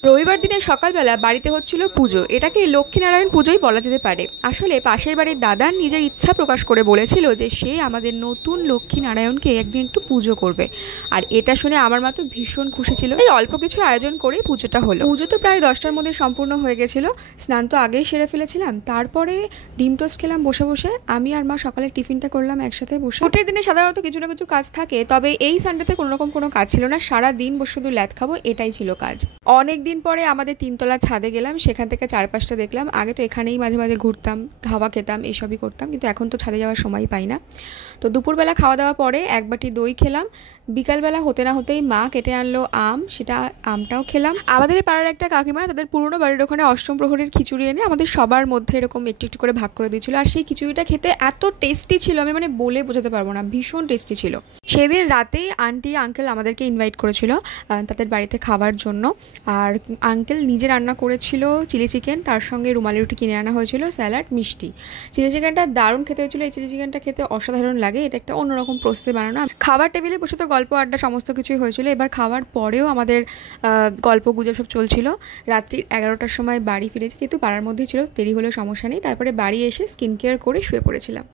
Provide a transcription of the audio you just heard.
রবিবার দিনের সকালবেলা বাড়িতে হচ্ছিল পুজো। এটাকে লক্ষ্মীনারায়ণ পুজোই বলা যেতে পারে। আসলে পাশের বাড়ির দাদা নিজের ইচ্ছা প্রকাশ করে বলেছিল যে সে আমাদের নতুন লক্ষ্মীনারায়ণকে একদিন একটু পুজো করবে। আর এটা শুনে আমার মা তো ভীষণ খুশি ছিল। এই অল্প কিছু আয়োজন করেই পুজোটা হলো। পুজো তো প্রায় 10টার মধ্যে সম্পূর্ণ হয়ে গেছিলো। স্নান তো আগেই সেরে ফেলেছিলাম। তারপরে ডিম টোস্ট খেলাম বসে বসে। আমি আর মা সকালে টিফিনটা করলাম একসাথে বসে। ছুটির দিনে সাধারণত কিছু না কিছু কাজ থাকে, তবে এই সানডেতে কোনো কাজ ছিল না। সারা দিন বসে শুধু ল্যাদ খাবো, এটাই ছিল কাজ। অনেক দিন পরে আমাদের 3তলার ছাদে গেলাম, সেখান থেকে চারপাশটা দেখলাম। আগে তো এখানেই মাঝে মাঝে ঘুরতাম, হাওয়া খেতাম, এইসবই করতাম, কিন্তু এখন তো ছাদে যাওয়ার সময় পাই না। তো দুপুরবেলা খাওয়া দাওয়া পরে এক বাটি দই খেলাম। বিকালবেলা হতে না হতেই মা কেটে আনলো আম, সেটা আমটাও খেলাম। আমাদের এই পাড়ার একটা কাকিমা তাদের পুরনো বাড়ির ওখানে অষ্টম প্রহরীর খিচুড়ি এনে আমাদের সবার মধ্যে এরকম একটু একটু করে ভাগ করে দিয়েছিল। আর সেই খিচুড়িটা খেতে এত টেস্টি ছিল, আমি বলে বোঝাতে পারবো না, ভীষণ টেস্টি ছিল। সেদিন রাতেই আন্টি আঙ্কেল আমাদেরকে ইনভাইট করেছিল তাদের বাড়িতে খাবার জন্য। আর আঙ্কেল নিজে রান্না করেছিল চিলি চিকেন, তার সঙ্গে রুমালি রুটি কিনে আনা হয়েছিল, স্যালাড, মিষ্টি। চিলি চিকেনটা দারুণ খেতে হয়েছিল। এই চিলি চিকেনটা খেতে অসাধারণ লাগে। এটা একটা অন্যরকম প্রসেসে বানানো। খাবার টেবিলে বসে তো গল্প আড্ডা সমস্ত কিছুই হয়েছিল। এবার খাওয়ার পরেও আমাদের গল্প গুজব সব চলছিল। রাত্রি 11টার সময় বাড়ি ফিরেছি, যেহেতু পাড়ার মধ্যেই ছিল, দেরি হলেও সমস্যা নেই। তারপরে বাড়ি এসে স্কিন কেয়ার করে শুয়ে পড়েছিলাম।